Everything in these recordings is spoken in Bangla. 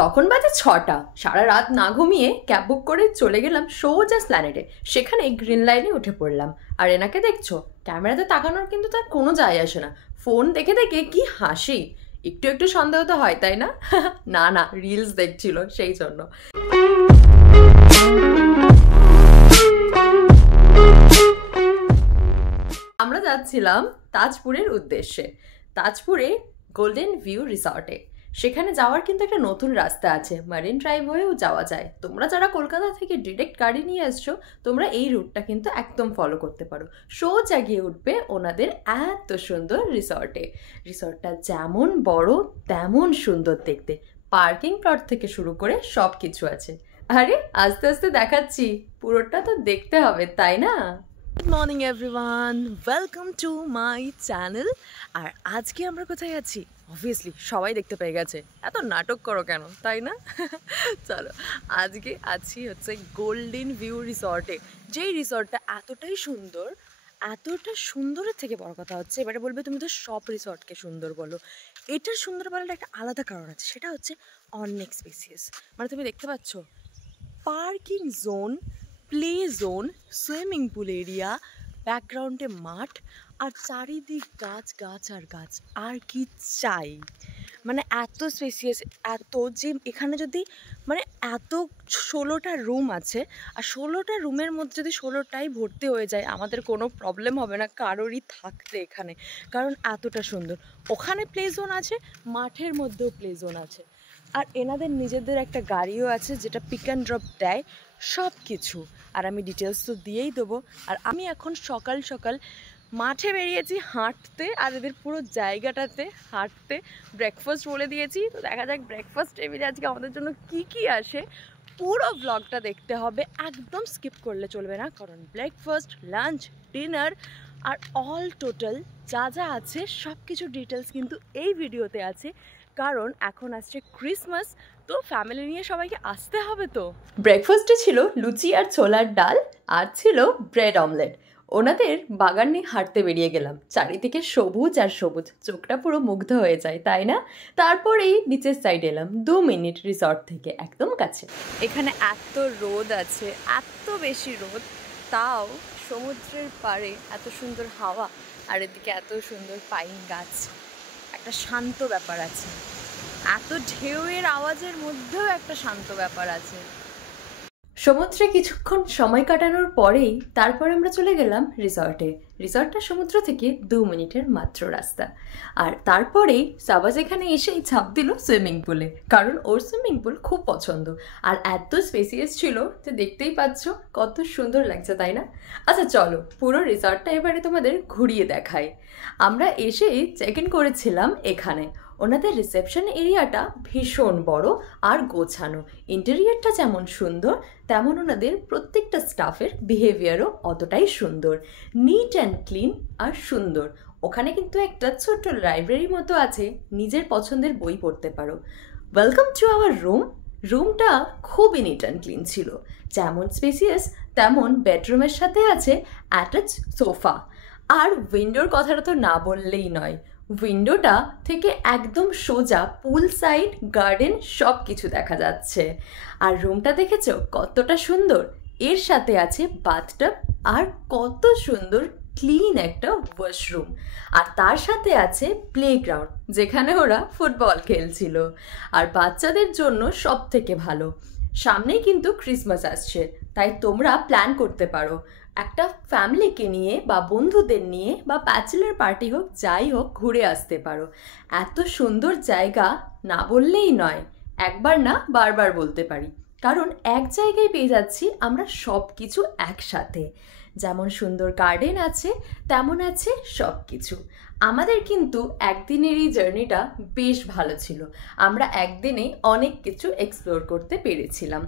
তখন বাজে 6টা। সারা রাত না ঘুমিয়ে ক্যাব বুক করে চলে গেলাম সোজা স্প্ল্যানেডে। সেখানে গ্রিন লাইনে উঠে পড়লাম। আর এনাকে দেখছো, ক্যামেরাতে তাকানোর কিন্তু তার কোনো যায় আসে না। ফোন দেখে দেখে কি হাসি! একটু একটু সন্দেহ তো হয়, তাই না? না না, রিলস দেখছিল সেই জন্য। আমরা যাচ্ছিলাম তাজপুরের উদ্দেশ্যে। তাজপুরে গোল্ডেন ভিউ রিসর্টে। সেখানে যাওয়ার কিন্তু একটা নতুন রাস্তা আছে, মারিন ড্রাইভ হয়েও যাওয়া যায়। তোমরা যারা কলকাতা থেকে ডিরেক্ট গাড়ি নিয়ে আসছো, তোমরা এই রুটটা কিন্তু একদম ফলো করতে পারো। সোজা গিয়ে উঠবে ওনাদের এত সুন্দর রিসর্টে। রিসর্টটা যেমন বড় তেমন সুন্দর দেখতে। পার্কিং প্লট থেকে শুরু করে সব কিছু আছে। আরে আস্তে আস্তে দেখাচ্ছি, পুরোটা তো দেখতে হবে, তাই না? Good morning everyone, welcome to my channel. আর আজকে আমরা কোথায় আছি অবভিয়াসলি সবাই দেখতে পেয়ে গেছে, এত নাটক করো কেন, তাই না? চলো, আজকে আছি হচ্ছে গোল্ডেন ভিউ রিসর্টে। যেই রিসর্টটা এতটাই সুন্দর, এতটা সুন্দরের থেকে বড় কথা হচ্ছে, এবারে বলবে তুমি তো সব রিসর্টকে সুন্দর বলো, এটার সুন্দর বলার একটা আলাদা কারণ আছে, সেটা হচ্ছে অনেক স্পেসিয়াস। মানে তুমি দেখতে পাচ্ছ parking zone, play zone, swimming pool area, ব্যাকগ্রাউন্ডে মাঠ, আর চারিদিক গাছ গাছ আর গাছ। আর কি চাই? মানে এত স্পেসিয়াস, এত যে এখানে যদি মানে এত 16টা রুম আছে, আর 16টা রুমের মধ্যে যদি 16টাই ভর্তি হয়ে যায়, আমাদের কোনো প্রবলেম হবে না কারোরই থাকতে এখানে, কারণ এতটা সুন্দর। ওখানে প্লে জোন আছে, মাঠের মধ্যেও প্লে জোন আছে, আর এনাদের নিজেদের একটা গাড়িও আছে যেটা পিক অ্যান্ড ড্রপ দেয়, সব কিছু। আর আমি ডিটেলস তো দিয়েই দেবো। আর আমি এখন সকাল সকাল মাঠে বেরিয়েছি হাঁটতে, আর এদের পুরো জায়গাটাতে হাঁটতে। ব্রেকফাস্ট বলে দিয়েছি, তো দেখা যাক ব্রেকফাস্ট টেবিলে আজকে আমাদের জন্য কি কি আসে। পুরো ব্লগটা দেখতে হবে, একদম স্কিপ করলে চলবে না, কারণ ব্রেকফাস্ট, লাঞ্চ, ডিনার আর অল টোটাল যা যা আছে সব কিছু ডিটেলস কিন্তু এই ভিডিওতে আছে। কারণ এখন আসছে ক্রিসমাস, তো ফ্যামিলি নিয়ে সবাইকে আসতে হবে। তো ব্রেকফাস্টে ছিল লুচি আর ছোলার ডাল, আর ছিল ব্রেড অমলেট। ওনাদের বাগান নিয়ে হাঁটতে বেরিয়ে গেলাম। চারিদিকে সবুজ আর সবুজ, চোখটা পুরো মুগ্ধ হয়ে যায়, তাই না? তারপরেই নিচের সাইডে এলাম, 2 মিনিট রিসর্ট থেকে একদম কাছে। এখানে এত রোদ আছে, এত বেশি রোদ, তাও সমুদ্রের পাড়ে এত সুন্দর হাওয়া, আর এদিকে এত সুন্দর পাইন গাছ, একটা শান্ত ব্যাপার আছে। এত ঢেউয়ের আওয়াজের মধ্যেও একটা শান্ত ব্যাপার আছে। সমুদ্রে কিছুক্ষণ সময় কাটানোর পরেই তারপর আমরা চলে গেলাম রিসর্টে। রিসর্টটা সমুদ্র থেকে 2 মিনিটের মাত্র রাস্তা। আর তারপরেই সাবাজ এখানে এসেই ছাপ দিল সুইমিং পুলে, কারণ ওর সুইমিং পুল খুব পছন্দ। আর এত স্পেসিয়াস ছিল যে দেখতেই পাচ্ছ কত সুন্দর লাগছে, তাই না? আচ্ছা চলো, পুরো রিসর্টটা এবারে তোমাদের ঘুরিয়ে দেখাই। আমরা এসেই চেক ইন করেছিলাম এখানে। ওনাদের রিসেপশন এরিয়াটা ভীষণ বড় আর গোছানো। ইন্টেরিয়ারটা যেমন সুন্দর, তেমন ওনাদের প্রত্যেকটা স্টাফের বিহেভিয়ারও অতটাই সুন্দর। নিট অ্যান্ড ক্লিন আর সুন্দর। ওখানে কিন্তু একটা ছোট্ট লাইব্রেরি মতো আছে, নিজের পছন্দের বই পড়তে পারো। Welcome to our room. রুমটা খুবই নিট অ্যান্ড ক্লিন ছিল। যেমন স্পেসিয়াস তেমন বেডরুমের সাথে আছে অ্যাটাচ সোফা। আর উইন্ডোর কথাটা তো না বললেই নয়। উইন্ডোটা থেকে একদম সোজা পুল সাইড, গার্ডেন সব কিছু দেখা যাচ্ছে। আর রুমটা দেখেছো কতটা সুন্দর? এর সাথে আছে বাথটাব আর কত সুন্দর ক্লিন একটা ওয়াশরুম। আর তার সাথে আছে প্লেগ্রাউন্ড, যেখানে ওরা ফুটবল খেলছিল। আর বাচ্চাদের জন্য সব থেকে ভালো। সামনেই কিন্তু ক্রিসমাস আসছে, তাই তোমরা প্ল্যান করতে পারো একটা ফ্যামিলিকে নিয়ে বা বন্ধুদের নিয়ে বা ব্যাচেলার পার্টি হোক, যাই হোক, ঘুরে আসতে পারো। এত সুন্দর জায়গা না বললেই নয়, একবার না বারবার বলতে পারি, কারণ এক জায়গায় পেয়ে যাচ্ছি আমরা সব কিছু একসাথে। যেমন সুন্দর গার্ডেন আছে, তেমন আছে সব কিছু। আমাদের কিন্তু একদিনের এই জার্নিটা বেশ ভালো ছিল। আমরা একদিনেই অনেক কিছু এক্সপ্লোর করতে পেরেছিলাম।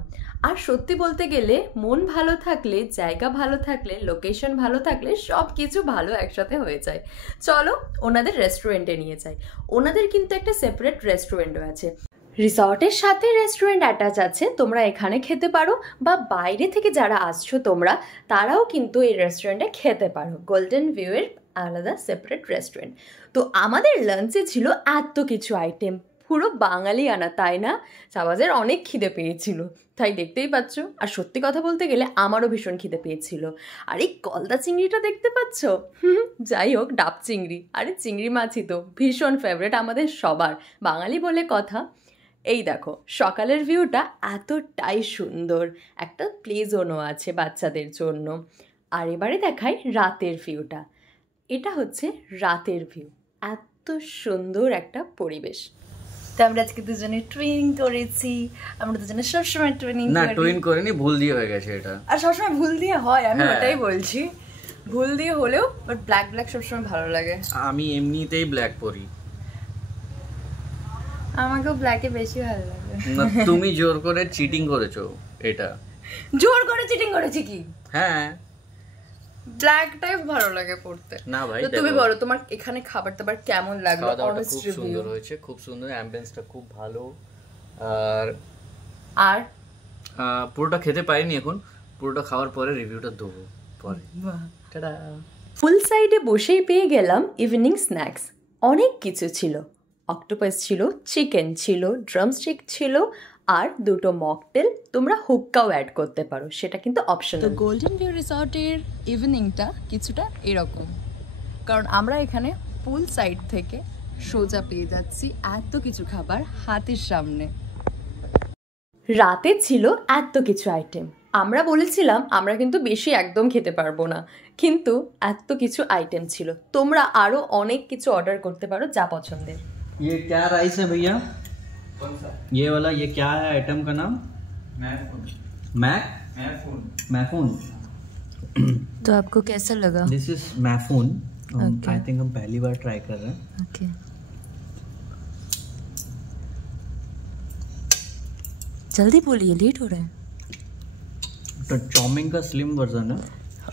আর সত্যি বলতে গেলে মন ভালো থাকলে, জায়গা ভালো থাকলে, লোকেশন ভালো থাকলে সব কিছু ভালো একসাথে হয়ে যায়। চলো ওনাদের রেস্টুরেন্টে নিয়ে যাই। ওনাদের কিন্তু একটা সেপারেট রেস্টুরেন্টও আছে। রিসর্টের সাথে রেস্টুরেন্ট অ্যাটাচ আছে, তোমরা এখানে খেতে পারো, বা বাইরে থেকে যারা আসছো তোমরা, তারাও কিন্তু এই রেস্টুরেন্টে খেতে পারো। গোল্ডেন ভিউয়ের আলাদা সেপারেট রেস্টুরেন্ট। তো আমাদের লাঞ্চে ছিল এত কিছু আইটেম, পুরো বাঙালি আনা, তাই না? সাবাজের অনেক খিদে পেয়েছিল, তাই দেখতেই পাচ্ছ। আর সত্যি কথা বলতে গেলে আমারও ভীষণ খিদে পেয়েছিল। আর এই গলদা চিংড়িটা দেখতে পাচ্ছ, যাই হোক ডাব চিংড়ি, আরে চিংড়ি মাছই তো ভীষণ ফেভারিট আমাদের সবার, বাঙালি বলে কথা। এই দেখো সকালের ভিউটা এতটাই সুন্দর, একটা প্লে জোনও আছে বাচ্চাদের জন্য। আর এবারে দেখাই রাতের ভিউটা। এটা হচ্ছে রাতের ভিউ, এত সুন্দর একটা পরিবেশ। তো আমরা আজকে দুজনে ট্রেনিং করেছি, আমরা দুজনে সবসময় ট্রেনিং না টুইন করিনি, ভুল দিয়ে হয়ে গেছে এটা। আর সবসময় ভুল দিয়ে হয়, আমি হ্যাঁ। ওটাই বলছি, ভুল দিয়ে হলেও বাট ব্ল্যাক ব্ল্যাক সবসময় ভালো লাগে। আমি এমনিতেই ব্ল্যাক পরি, আমাকেও ব্ল্যাকে বেশি ভালো লাগে। না তুমি জোর করে চিটিং করেছো এটা। জোর করে চিটিং করেছি কি? হ্যাঁ ব্ল্যাকটাই ভালো লাগে পড়তে। না ভাই তো তুমি বলো তোমার এখানে খাবার দাবার কেমন লাগলো? খাওয়া দাওয়াটা অনেস্ট খুব রিভিউ। সুন্দর হয়েছে, খুব সুন্দর, অ্যাম্বিয়েন্সটা খুব ভালো। আর পুরোটা খেতে পারিনি এখন, পুরোটা খাওয়ার পরে রিভিউটা দেবো পরে। টাটা। ফুল সাইডে বসেই পেয়ে গেলাম ইভিনিং স্ন্যাক্স, অনেক কিছু ছিল। অক্টোপাস ছিল, চিকেন ছিল, ড্রামস্টিক ছিল, আর দুটো মকটেল, তোমরা হুক্কাও অ্যাড করতে পারো, সেটা কিন্তু অপশনাল। তো গোল্ডেন ভিউ রিসর্টের ইভিনিংটা কিছুটা এরকম, কারণ আমরা এখানে পুল সাইড থেকে সোজা পেয়ে যাচ্ছি এত কিছু খাবার হাতের সামনে। রাতে ছিল এত কিছু আইটেম, আমরা বলেছিলাম আমরা কিন্তু বেশি একদম খেতে পারবো না, কিন্তু এত কিছু আইটেম ছিল। তোমরা আরো অনেক কিছু অর্ডার করতে পারো যা পছন্দের। ये क्या राइस है भैया? कौन सा? ये वाला, ये क्या है आइटम का नाम? मैफून। तो आपको कैसा लगा? दिस इज मैफून। Okay. आई थिंक हम पहली बार ट्राई कर रहे हैं। ओके, जल्दी बोलिए, लेट हो रहा है। तो चाउमीन का स्लिम वर्जन है।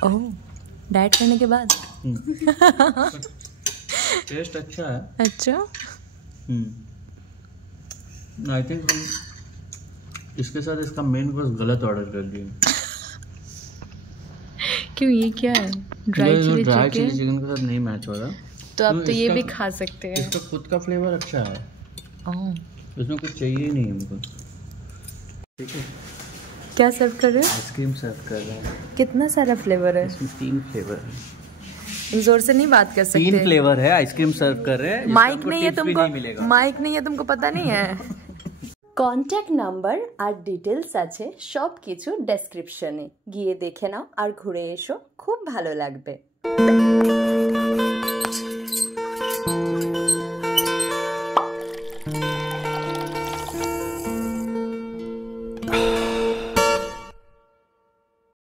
ओह, डाइट करने के बाद। टेस्ट अच्छा है। अच्छा, आई थिंक हम इसके साथ इसका मेन कोर्स गलत ऑर्डर कर दिए। क्यों, ये क्या है? Dry chilli dry chilli chicken? Chicken के साथ नहीं मैच हो रहा। तो आप तो ये इसका- भी खा सकते हैं। इसका खुद का फ्लेवर अच्छा है, ओह, इसमें कुछ चाहिए ही नहीं हमको। ठीक है, क्या सर्व कर रहे हो? आइसक्रीम सर्व कर रहे हैं। कितना सारा फ्लेवर है, इसमें 3 फ्लेवर है। जोर से नहीं बात कर 3 सकते। फ्लेवर है, आइसक्रीम सर्व कर रहे हैं। इसका माइक आपको नहीं है tips भी तुमको, नहीं मिलेगा। माइक नहीं है तुमको पता नहीं है। কন্ট্যাক্ট নাম্বার আর ডিটেলস আছে সব কিছু ডেসক্রিপশনে, গিয়ে দেখে নাও আর ঘুরে এসো, খুব ভালো লাগবে।